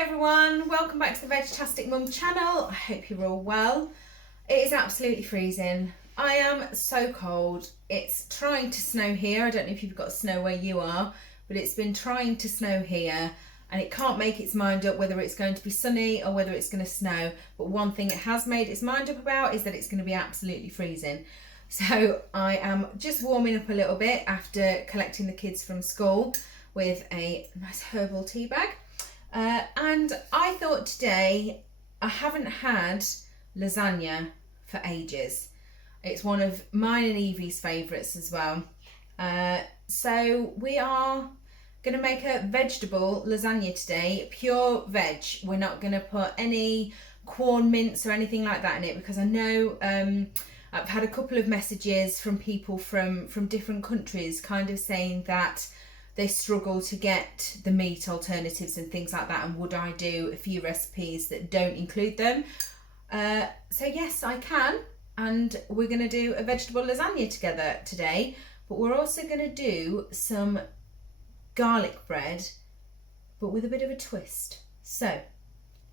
Hi everyone, welcome back to the Vegtastic Mum channel. I hope you're all well. It is absolutely freezing. I am so cold. It's trying to snow here. I don't know if you've got snow where you are, but it's been trying to snow here and it can't make its mind up whether it's going to be sunny or whether it's going to snow. But one thing it has made its mind up about is that it's going to be absolutely freezing. So I am just warming up a little bit after collecting the kids from school with a nice herbal tea bag. And I thought today, I haven't had lasagna for ages. It's one of mine and Evie's favourites as well. So we are going to make a vegetable lasagna today, pure veg. We're not going to put any corn mince or anything like that in it because I know I've had a couple of messages from people from different countries kind of saying that they struggle to get the meat alternatives and things like that, and would I do a few recipes that don't include them? So yes, I can, and we're going to do a vegetable lasagna together today, but we're also going to do some garlic bread, but with a bit of a twist. So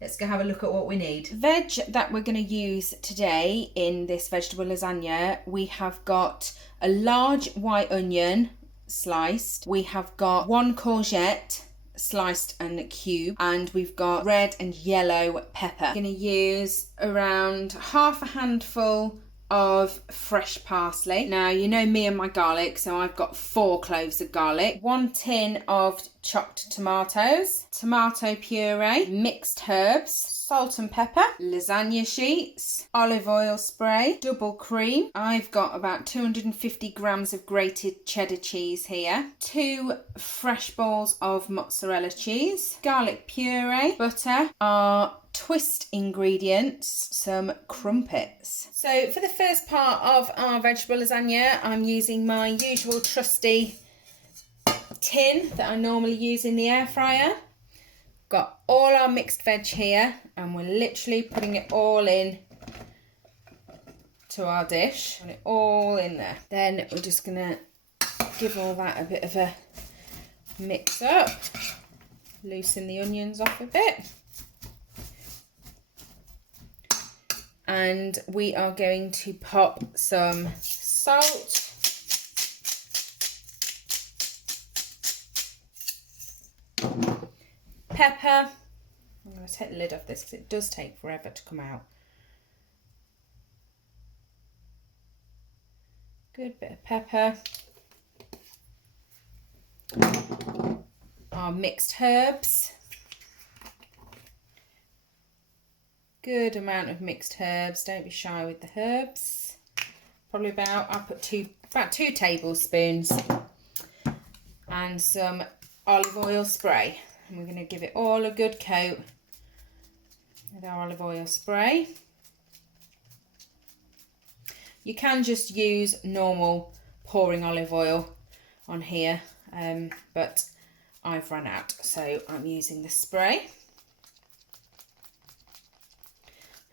let's go have a look at what we need. Veg that we're going to use today in this vegetable lasagna, we have got a large white onion, sliced. We have got one courgette sliced and cubed, and we've got red and yellow pepper. I'm going to use around half a handful of fresh parsley. Now you know me and my garlic, so I've got 4 cloves of garlic, 1 tin of chopped tomatoes, tomato puree, mixed herbs, salt and pepper, lasagne sheets, olive oil spray, double cream. I've got about 250 grams of grated cheddar cheese here, 2 fresh balls of mozzarella cheese, garlic puree, butter, our twist ingredients, some crumpets. So for the first part of our vegetable lasagna, I'm using my usual trusty tin that I normally use in the air fryer. Got all our mixed veg here, and we're literally putting it all in to our dish. Put it all in there. Then we're just gonna give all that a bit of a mix up, loosen the onions off a bit. And we are going to pop some salt, pepper. I'm going to take the lid off this because it does take forever to come out. Good bit of pepper. Our mixed herbs. Good amount of mixed herbs. Don't be shy with the herbs. Probably I'll put about 2 tablespoons, and some olive oil spray. And we're going to give it all a good coat with our olive oil spray. You can just use normal pouring olive oil on here, but I've run out, so I'm using the spray.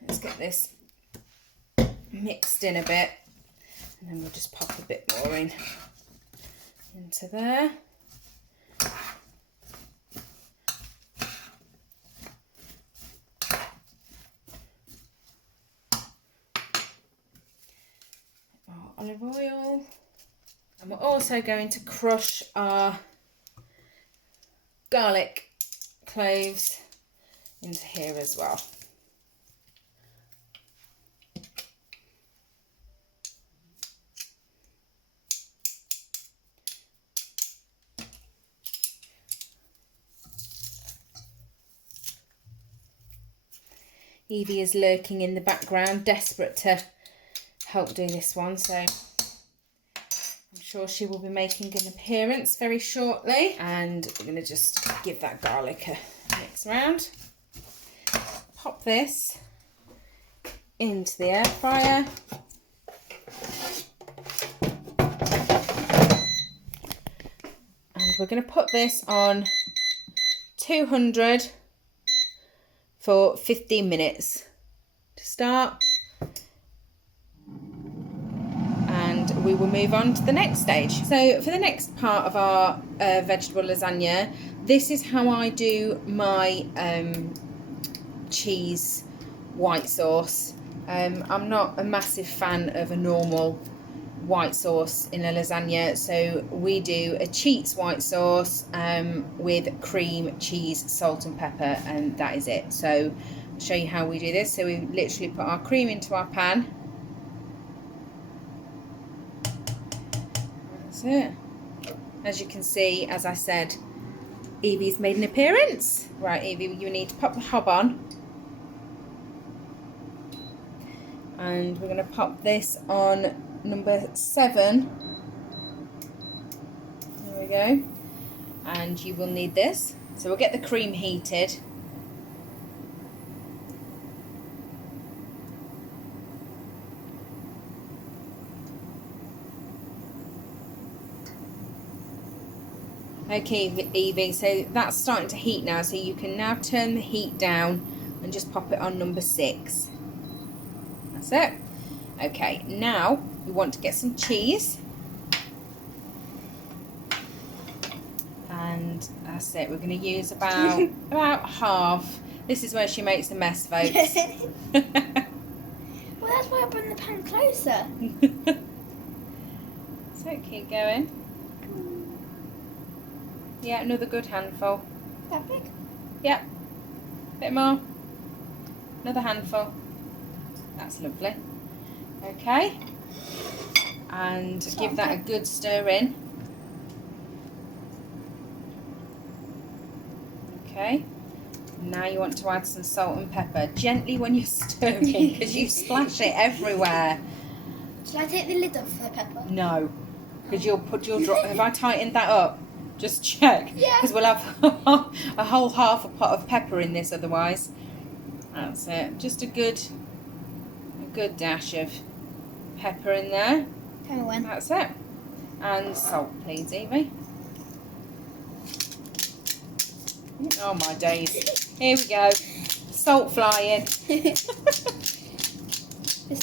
Let's get this mixed in a bit, and then we'll just pop a bit more into there. Our olive oil, and we're also going to crush our garlic cloves into here as well. Evie is lurking in the background, desperate to help do this one, so I'm sure she will be making an appearance very shortly. And we're going to just give that garlic a mix around. Pop this into the air fryer. And we're going to put this on 200 for 15 minutes to start, and we will move on to the next stage. So for the next part of our vegetable lasagna, this is how I do my cheese white sauce. I'm not a massive fan of a normal white sauce in a lasagna, so we do a Sheets white sauce with cream, cheese, salt and pepper, and that is it. So I'll show you how we do this. So we literally put our cream into our pan. That's it. As you can see, as I said, Evie's made an appearance. Right, Evie, you need to pop the hob on. And we're going to pop this on number 7. There we go. And you will need this. So we'll get the cream heated. Okay, Evie, so that's starting to heat now, so you can now turn the heat down and just pop it on number 6. That's it. Okay, now we want to get some cheese. And that's it. We're going to use about half. This is where she makes a mess, folks. Well, that's why I bring the pan closer. So keep going. Yeah, another good handful. That big? Yeah. Bit more. Another handful. That's lovely. Okay. And give that a good stir in. Okay. Now you want to add some salt and pepper. Gently when you're stirring, because you splash it everywhere. Shall I take the lid off the pepper? No. Because you'll drop. Have I tightened that up? Just check. Yeah. Because we'll have a whole half a pot of pepper in this otherwise. That's it. Just a good dash of pepper in there. Tell me when. That's it. And salt, please, Evie. Oh my days. Here we go. Salt flying. Just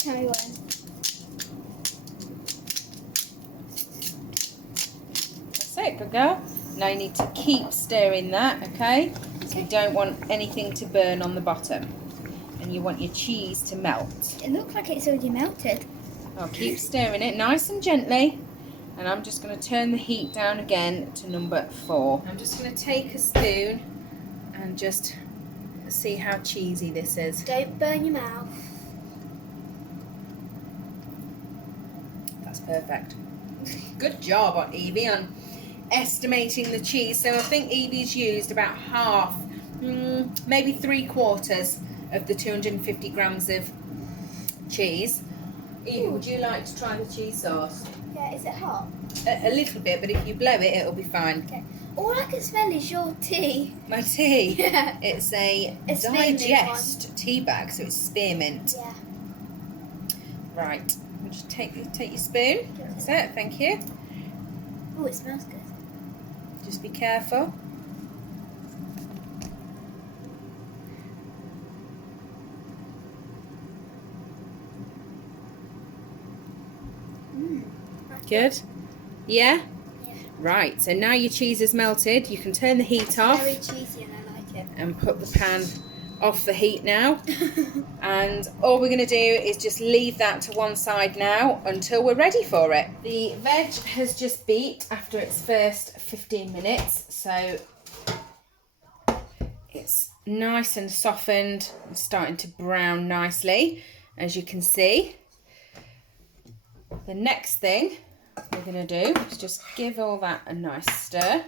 tell me when. That's it, good girl. Now you need to keep stirring that, okay? So you don't want anything to burn on the bottom. And you want your cheese to melt. It looks like it's already melted. I'll keep stirring it nice and gently. And I'm just going to turn the heat down again to number 4. I'm just going to take a spoon and just see how cheesy this is. Don't burn your mouth. That's perfect. Good job on Evie on estimating the cheese. So I think Evie's used about half, maybe 3/4 of the 250 grams of cheese. Evie, would you like to try the cheese sauce? Yeah, is it hot? A little bit, but if you blow it, it'll be fine. Okay. All I can smell is your tea. My tea? Yeah. It's a digest tea bag, so it's spearmint. Yeah. Right. Just take your spoon. That's it, thank you. Oh, it smells good. Just be careful. Good? Yeah? Yeah. Right, so now your cheese is melted. You can turn the heat off. Very cheesy and I like it. And put the pan off the heat now. And all we're going to do is just leave that to one side now until we're ready for it. The veg has just beat after its first 15 minutes, so it's nice and softened and starting to brown nicely, as you can see. The next thing we're going to do is just give all that a nice stir.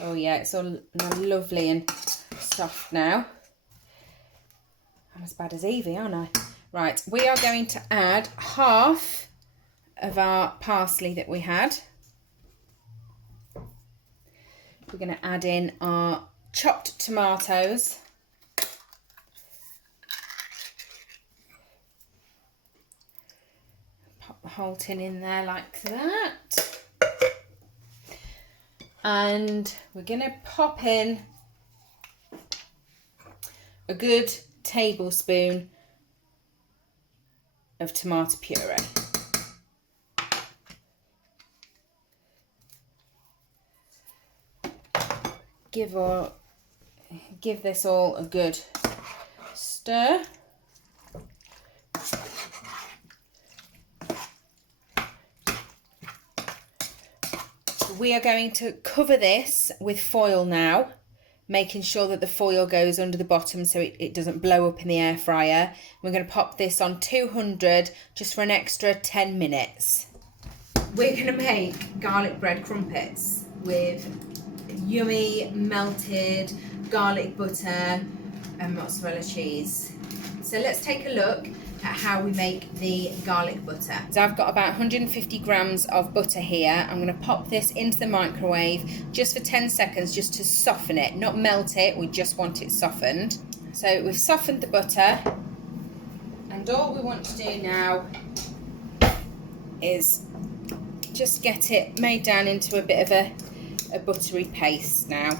Oh yeah, it's all lovely and soft now. I'm as bad as Evie, aren't I? Right, we are going to add half of our parsley that we had. We're going to add in our chopped tomatoes. Pop the whole tin in there like that. And we're going to pop in a good tablespoon of tomato puree. give this all a good stir. We are going to cover this with foil now, making sure that the foil goes under the bottom so it doesn't blow up in the air fryer. We're going to pop this on 200 just for an extra 10 minutes. We're going to make garlic bread crumpets with yummy melted garlic butter and mozzarella cheese. So let's take a look at how we make the garlic butter. So I've got about 150 grams of butter here. I'm going to pop this into the microwave just for 10 seconds just to soften it, not melt it, we just want it softened. So we've softened the butter, and all we want to do now is just get it made down into a bit of a buttery paste now.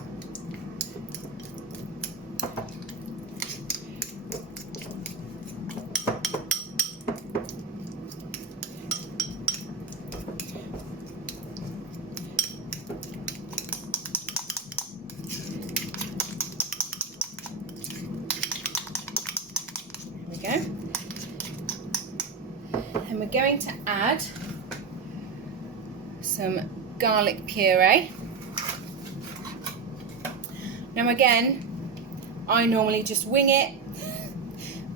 And we're going to add some garlic puree. Now again, I normally just wing it,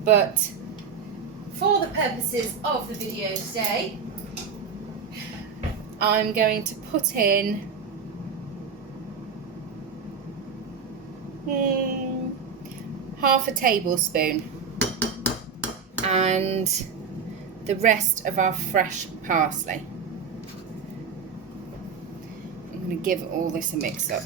but for the purposes of the video today, I'm going to put in half a tablespoon and the rest of our fresh parsley. I'm going to give all this a mix up.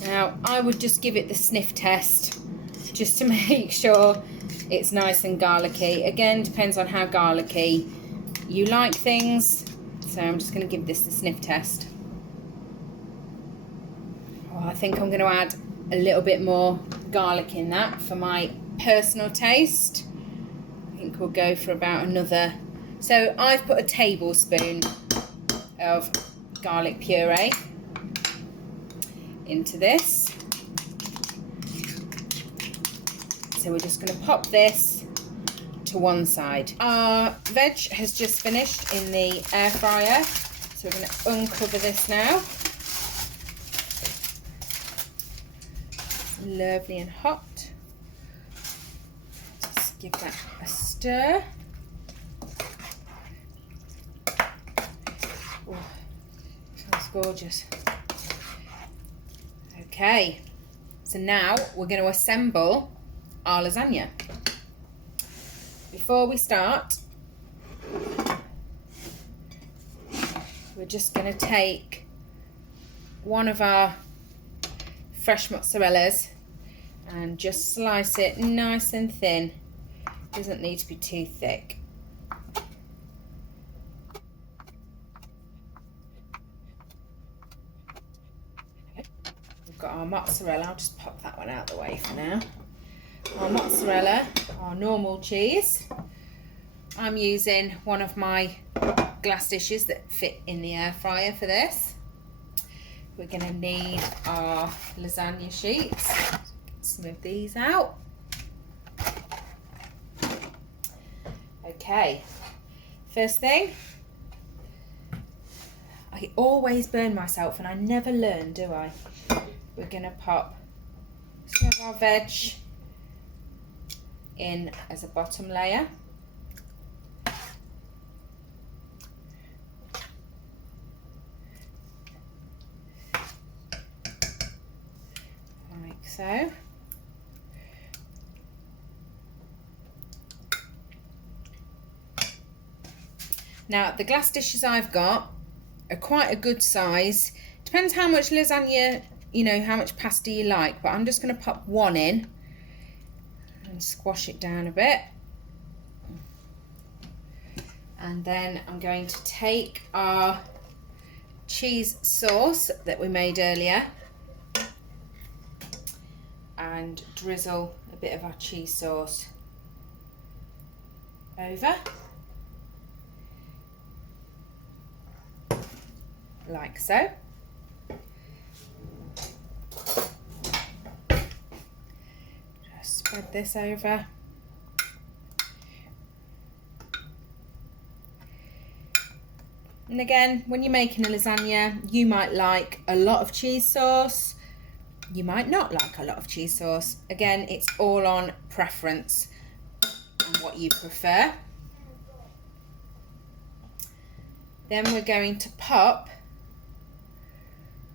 Now I would just give it the sniff test just to make sure it's nice and garlicky. Again, depends on how garlicky you like things. So I'm just going to give this the sniff test. Oh, I think I'm going to add a little bit more garlic in that for my personal taste. I think we'll go for about another. So I've put a tablespoon of garlic puree into this. So we're just going to pop this to one side. Our veg has just finished in the air fryer, so we're going to uncover this now. Lovely and hot. Just give that a stir. Oh, smells gorgeous. Okay, so now we're going to assemble our lasagna. Before we start, we're just going to take one of our fresh mozzarellas and just slice it nice and thin. Doesn't need to be too thick. We've got our mozzarella. I'll just pop that one out of the way for now. Our mozzarella, our normal cheese. I'm using one of my glass dishes that fit in the air fryer for this. We're going to need our lasagna sheets. Smooth these out. Okay, first thing, I always burn myself and I never learn, do I? We're going to pop some of our veg in as a bottom layer. Like so. Now the glass dishes I've got are quite a good size. Depends how much lasagna, you know, how much pasta you like, but I'm just going to pop one in and squash it down a bit. And then I'm going to take our cheese sauce that we made earlier and drizzle a bit of our cheese sauce over, like so. Just spread this over. And again, when you're making a lasagna, you might like a lot of cheese sauce. You might not like a lot of cheese sauce. Again, it's all on preference and what you prefer. Then we're going to pop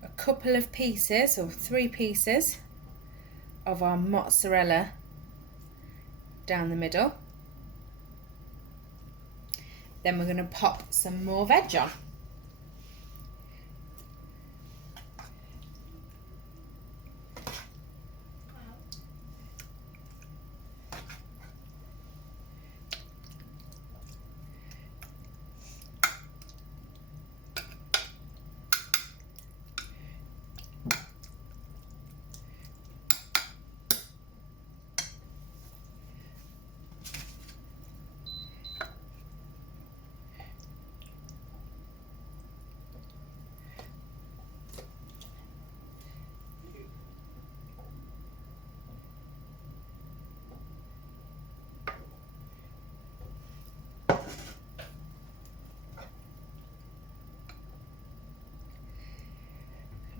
a couple of pieces, or 3 pieces, of our mozzarella down the middle. Then we're going to pop some more veg on.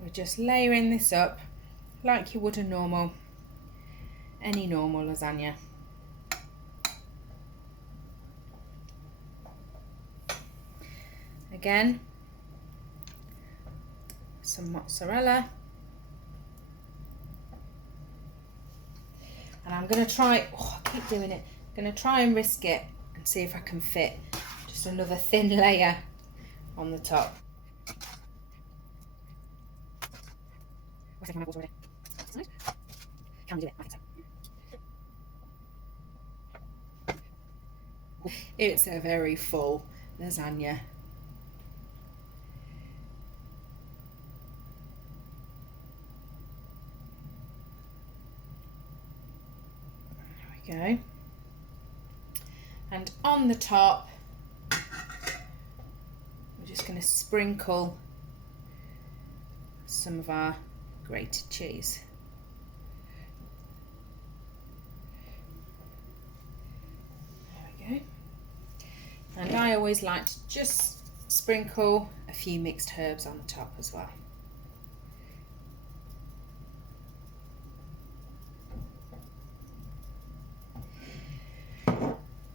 We're just layering this up like you would any normal lasagna. Again, some mozzarella. And I'm going to try, I keep doing it, I'm going to try and risk it and see if I can fit just another thin layer on the top. Can we do it? I think so. It's a very full lasagna. There we go. And on the top, we're just going to sprinkle some of our grated cheese. There we go. And I always like to just sprinkle a few mixed herbs on the top as well.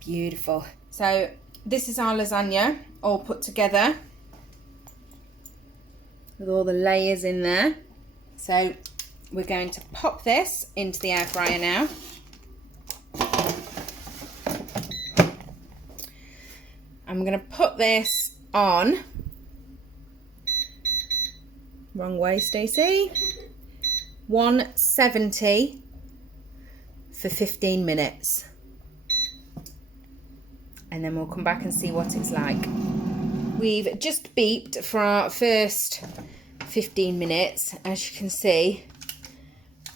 Beautiful. So this is our lasagna all put together with all the layers in there. So we're going to pop this into the air fryer now. I'm going to put this on, wrong way Stacey, 170 for 15 minutes. And then we'll come back and see what it's like. We've just beeped for our first 15 minutes. As you can see,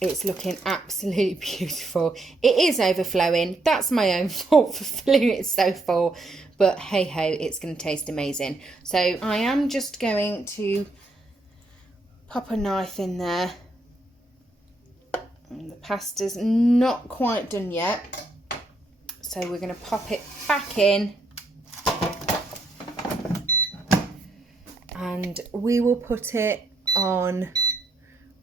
it's looking absolutely beautiful. It is overflowing. That's my own fault for filling it so full. But hey ho, it's going to taste amazing. So I am just going to pop a knife in there. And the pasta's not quite done yet. So we're going to pop it back in. And we will put it on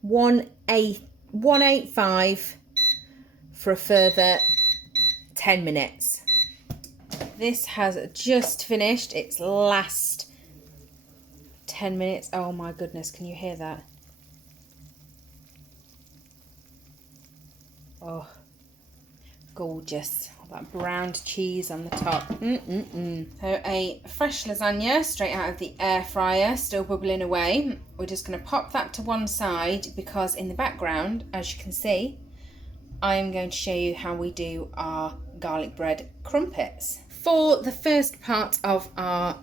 185 for a further 10 minutes. This has just finished its last 10 minutes. Oh my goodness, can you hear that? Oh, gorgeous. That browned cheese on the top. So a fresh lasagna straight out of the air fryer, still bubbling away. We're just going to pop that to one side because in the background, as you can see, I am going to show you how we do our garlic bread crumpets. For the first part of our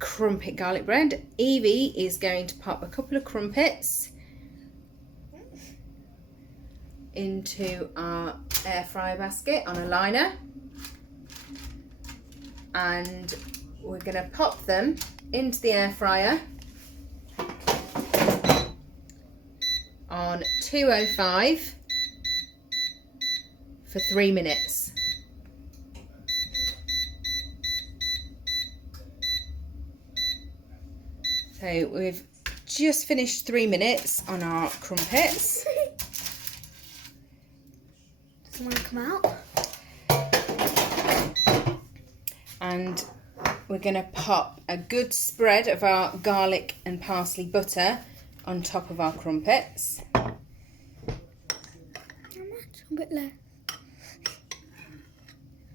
crumpet garlic bread, Evie is going to pop a couple of crumpets into our air fryer basket on a liner, and we're going to pop them into the air fryer on 205 for 3 minutes. So we've just finished 3 minutes on our crumpets. Doesn't want to come out. And we're going to pop a good spread of our garlic and parsley butter on top of our crumpets. How much? A bit less.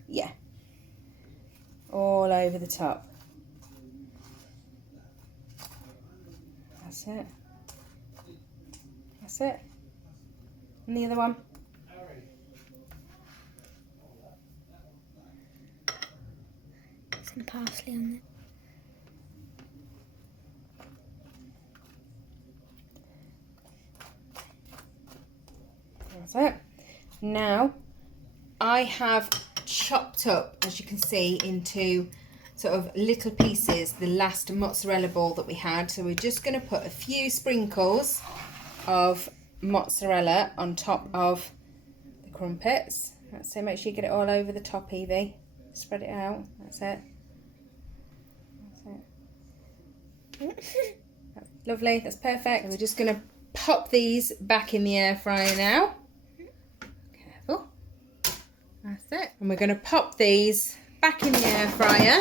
Yeah. All over the top. That's it. That's it. And the other one. Some parsley on it. That's it. Now, I have chopped up, as you can see, into sort of little pieces the last mozzarella ball that we had. So we're just going to put a few sprinkles of mozzarella on top of the crumpets. So make sure you get it all over the top, Evie. Spread it out. That's it. That's it. That's lovely. That's perfect. So we're just going to pop these back in the air fryer now. Careful. That's it. And we're going to pop these back in the air fryer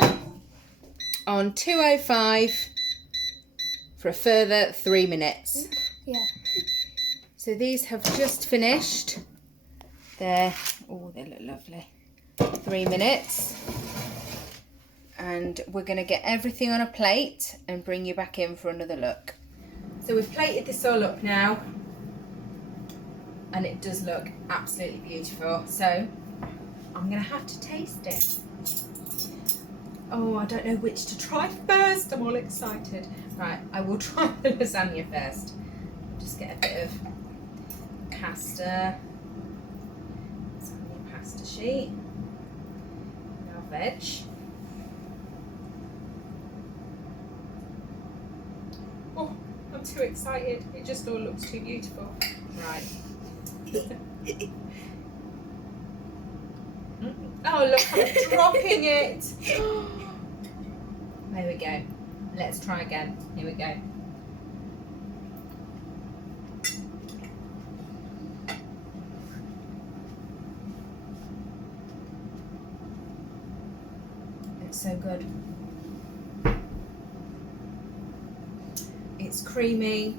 on 205 for a further 3 minutes. Yeah. So these have just finished. They look lovely. 3 minutes. And we're going to get everything on a plate and bring you back in for another look. So we've plated this all up now, and it does look absolutely beautiful. So I'm going to have to taste it. Oh, I don't know which to try first. I'm all excited. Right, I will try the lasagna first. Just get a bit of pasta. Lasagna pasta sheet. Now veg. Oh, I'm too excited. It just all looks too beautiful. Right. Oh, look, I'm dropping it. There we go. Let's try again. Here we go. It's so good. It's creamy.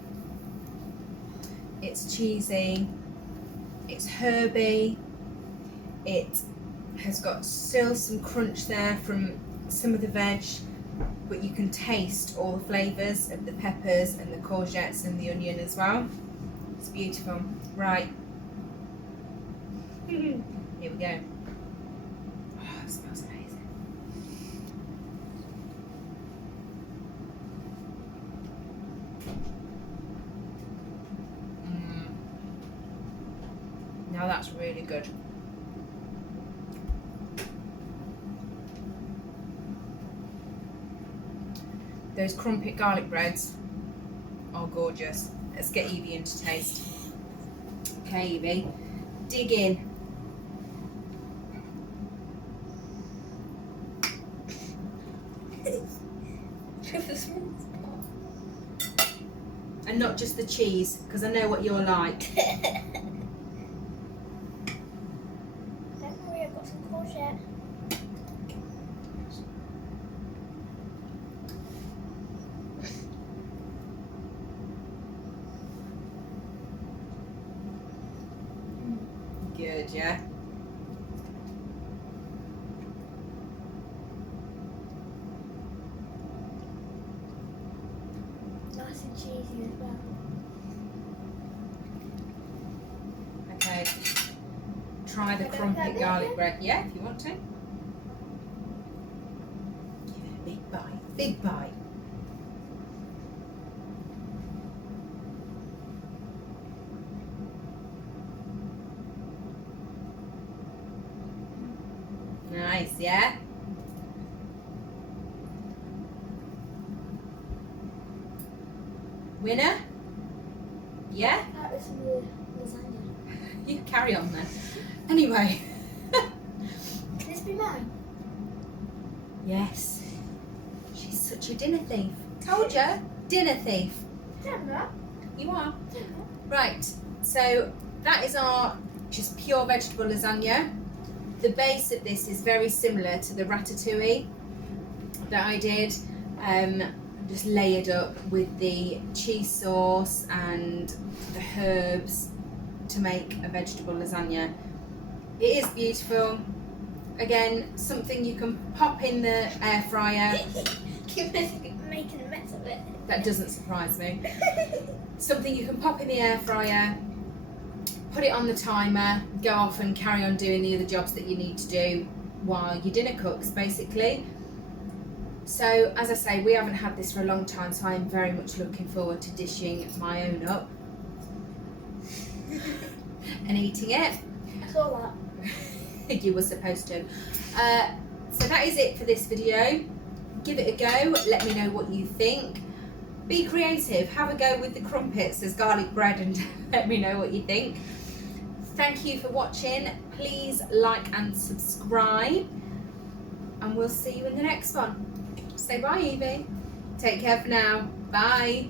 It's cheesy. It's herby. It has got still some crunch there from some of the veg, but you can taste all the flavours of the peppers and the courgettes and the onion as well. It's beautiful. Right. Here we go. Oh, it smells amazing. Now that's really good. Those crumpet garlic breads are gorgeous. Let's get Evie in to taste. Okay, Evie, dig in. And not just the cheese, because I know what you're like. Don't worry, I've got some courgette. Good, yeah. Nice and cheesy as well. Okay. Try the crumpet garlic bread. Yeah, if you want to. Give it a big bite. Big bite. yeah? Winner? Yeah? That was the lasagna. You carry on then. Anyway. Can this be mine? Yes. She's such a dinner thief. Told you, dinner thief. Gemma? You are. Right, so that is our just pure vegetable lasagna. The base of this is very similar to the ratatouille that I did. Just layered up with the cheese sauce and the herbs to make a vegetable lasagna. It is beautiful. Again, something you can pop in the air fryer. You're making a mess of it. That doesn't surprise me. Something you can pop in the air fryer, put it on the timer, go off and carry on doing the other jobs that you need to do while your dinner cooks, basically. So, as I say, we haven't had this for a long time, so I'm very much looking forward to dishing my own up and eating it. I saw that. You were supposed to. So that is it for this video. Give it a go, let me know what you think. Be creative, have a go with the crumpets as garlic bread and let me know what you think. Thank you for watching. Please like and subscribe, and we'll see you in the next one. Say bye, Evie. Take care for now. Bye.